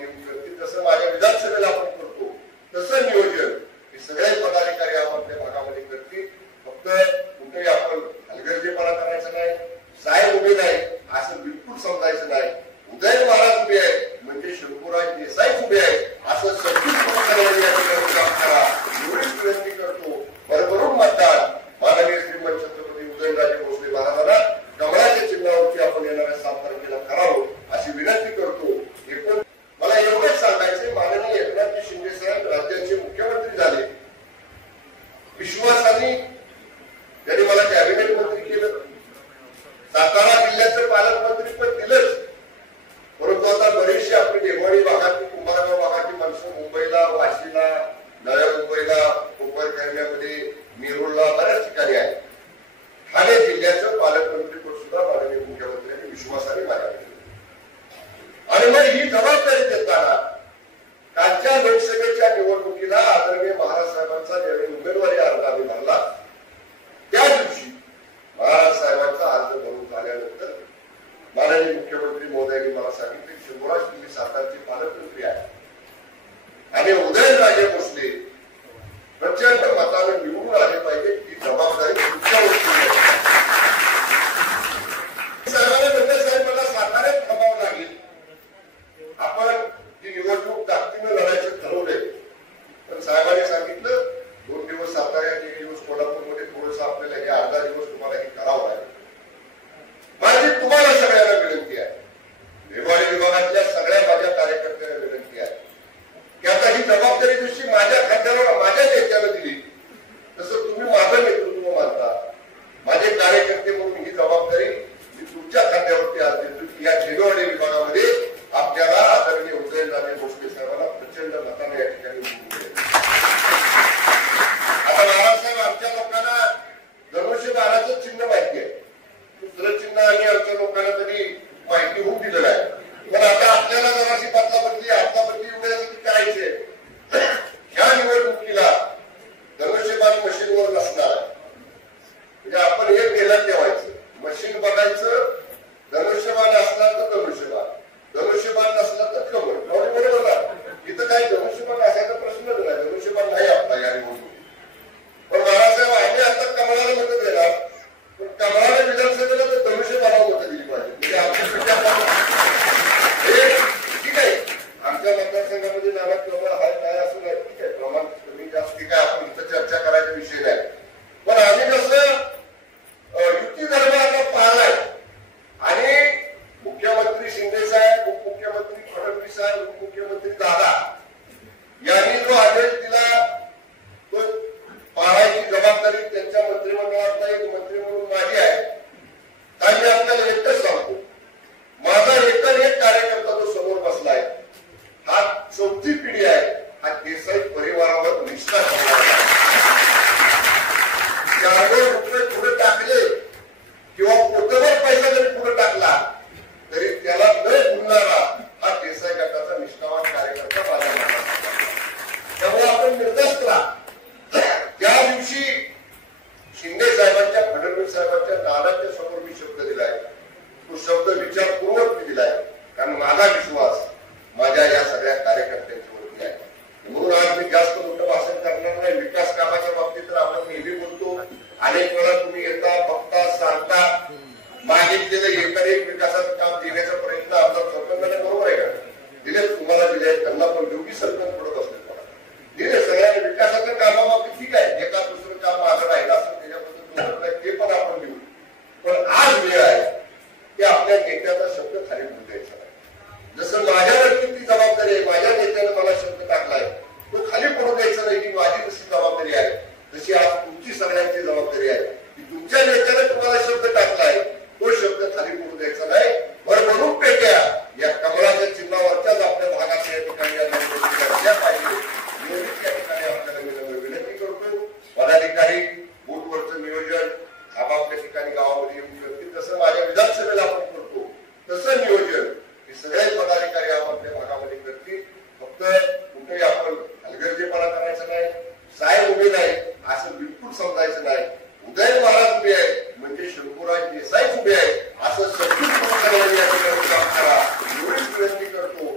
गावामध्ये येऊन करतील, तसं माझ्या विधानसभेला आपण करतो तसं नियोजन हे सगळे पदाधिकारी आपापल्या भागामध्ये करतील. फक्त कुठेही आपण हलगर्जीपणा करायचा नाही, साहेब उभे नाही असं बिलकुल समजायचं नाही. उदय महाराज उभे आहे म्हणजे शंभूराज देसाई उभे आहे असं सगळी या ठिकाणी काम करा एवढीच विनंती करतो. भरभरून मतदान माननीय श्रीमंत छत्रपती उदयनराजे भोसले महाराजांना कमळाच्या चिन्हावरती आपण येणाऱ्या 7 तारखेला करावं अशी विनंती करतो. एकूण मला एवढंच सांगायचे, माननीय एकनाथ शिंदे साहेब राज्याचे मुख्यमंत्री झाले, विश्वासाने त्यांनी मला कॅबिनेट मंत्री केलं, सातारा जिल्ह्याचं पालकमंत्री पण दिलंच. परंतु आता बरीचशी आपली देवळी भागातली कुंभारगाव भागातली माणसं मुंबईला, वाशीला, नव्या मुंबईला, कोपर करण्यामध्ये, मिरुळला बऱ्याच ठिकाणी आहे. ठाणे जिल्ह्याचं पालकमंत्री पण सुद्धा माननीय मुख्यमंत्र्यांनी विश्वासाने मान्य केलं. आणि मग ही जबाबदारी देताना कालच्या लोकसभेच्या निवडणुकीला आदरणीय महाराज साहेबांचा ज्यावेळी उमेदवारी अर्ज आम्ही भरला त्या दिवशी महाराज साहेबांचा अर्ज भरून आल्यानंतर माननीय मुख्यमंत्री महोदयांनी मला सांगितले की शंभूराज तुम्ही सातारचे पालकमंत्री आहे आणि उदयनराजे भोसले प्रचंड मतानं निवडून आले पाहिजे, ही जबाबदारी तुमच्यावरती आहे. साहेबांनी म्हटलं साहेब मला साताऱ्यात थांबावं लागेल, आपण ही निवडणूक ताकदीनं लढायचं ठरवलंय. पण साहेबांनी सांगितलं 2 दिवस साताऱ्यात, 1 दिवस कोल्हापूरमध्ये, थोडंसं आपल्याला हे अर्धा दिवस तुम्हाला हे करावं लागेल. माझी तुम्हाला सगळ्यांना विनंती आहे, देवाळी विभागातल्या सगळ्या माझ्या कार्यकर्त्यांना विनंती आहे की आता ही जबाबदारी जशी माझ्या खात्यावर माझ्या नेत्याला दिली तसं तुम्ही माझं नेतृत्व मानता, माझे कार्यकर्ते म्हणून ही जबाबदारी मी तुमच्या खात्यावरती आज देतो की या देवाळी विभागामध्ये आपल्याला आदरणीय उदयनराजे भोसले साहेबांना प्रचंड मताने या ठिकाणी आता महाराजसाहेब आमच्या लोकांना धनुष्यबाणाचं चिन्ह माहिती आहे, दुसरं चिन्ह आणि आमच्या लोकांना तरी माहिती होऊन दिलेलं आहे. पण आता आपल्याला जराशी बदलाबदली एवढ्यासाठी करायचे. ह्या निवडणुकीला धनुष्यबाण मशीनवर नसणार, म्हणजे आपण हे केलं ठेवायचं, मशीन बघायचं, धनुष्यबाण असला तर धनुष्यबाण, धनुष्यबाण नसला तर कमळ. बरोबर ना? इथं काही धनुष्यबाण असायचा प्रश्नच नाही, धनुष्यबाण नाही आपला या निवडणुकीत. पण महाराजसाहेब आम्ही आता कमळाला मतं देणार, पण कमळाला विधानसभेला तर धनुष्यबाणाला मतं दिली पाहिजे. ठीक आहे, आमच्या मतदारसंघामध्ये नाना कमळ हाय काय असं नाही, ठीक आहे, प्रमाण कमी जास्त काय आपण इथं चर्चा करायचा विषय नाही. पण आम्ही कसं युती धर्म आता पाळलाय आणि मुख्यमंत्री शिंदे साहेब, उपमुख्यमंत्री फडणवीस साहेब, उपमुख्यमंत्री दादा यांनी जो आदेश दिला तो पाळायची जबाबदारी त्यांच्या मंत्रिमंडळातला एक मंत्री म्हणून माझी आहे. आणि आपल्याला एकच सांगतो, माझा एक कार्यकर्ता जो समोर बसलाय हा 4थी पिढी आहे, हा देसाई परिवारावर निष्ठा रुपये पुढे टाकले किंवा पोटभर पैसा जरी पुढे टाकला तरी त्याला न भुलणारा हा देसाई गटाचा निष्ठावान कार्यकर्ता माझ्या मनात. त्यामुळे आपण निर्धास्त राहा. त्या दिवशी शिंदे साहेबांच्या, फडणवीस साहेबांच्या, दादाच्या समोर मी शब्द दिलाय, तो शब्द विचारपूर्वक मी दिलाय, कारण माझा विश्वास माझ्या या सगळ्या कार्यकर्त्यांच्या वरती आहे. म्हणून आज मी जास्त मोठं भाषण करणार नाही. विकास कामाच्या बाबतीत तर आपण नेहमी बोलतो, अनेक वेळा तुम्ही येता, बघता, सांगता, मागितलेलं एक विकासाचं काम देण्याचा प्रयत्न आमचा सरपंचाने बरोबर आहे का? दिले, तुम्हाला दिले, त्यांना पण योगी सरपंच पडत असले दिले. सगळ्या विकासाचं कामाबाबतीत ठीक आहे, एका दुसरं काम मागं राहिलं असं त्याच्याबद्दल ते पण आपण देऊ. पण आज वेळ आहे की आपल्या नेत्याचा शब्द खाली होऊन द्यायचा नाही. जसं माझ्यावरती ती जबाबदारी आहे, माझ्या नेत्याने मला शब्द टाकलाय तो खाली पडू द्यायचा नाही, ही माझी जशी जबाबदारी आहे तशी आज तुमची सगळ्यांची जबाबदारी आहे की तुमच्या नेत्याने तुम्हाला शब्द टाकलाय तो शब्द खाली पडू द्यायचा नाही. भरभरून पेट्या या कमळाच्या चिन्हावरच्याच आपल्या भागात या ठिकाणी पाहिजे या ठिकाणी आपल्याला विनंती करतो. पदाधिकारी बूथवरचं नियोजन आपापल्या ठिकाणी गावामध्ये येऊन करतील, तसं माझ्या विधानसभेला आपण करतो तसं नियोजन हे सगळे पदाधिकारी आपापल्या भागामध्ये करतील. फक्त कुठेही आपण हलगर्जीपणा करायचा नाही, साहेब उभे नाही असं बिलकुल समजायचं नाही. उदय महाराज उभे आहे म्हणजे शंभूराज देसाई उभे आहे असं सगळी या ठिकाणी काम करा एवढीच विनंती करतो.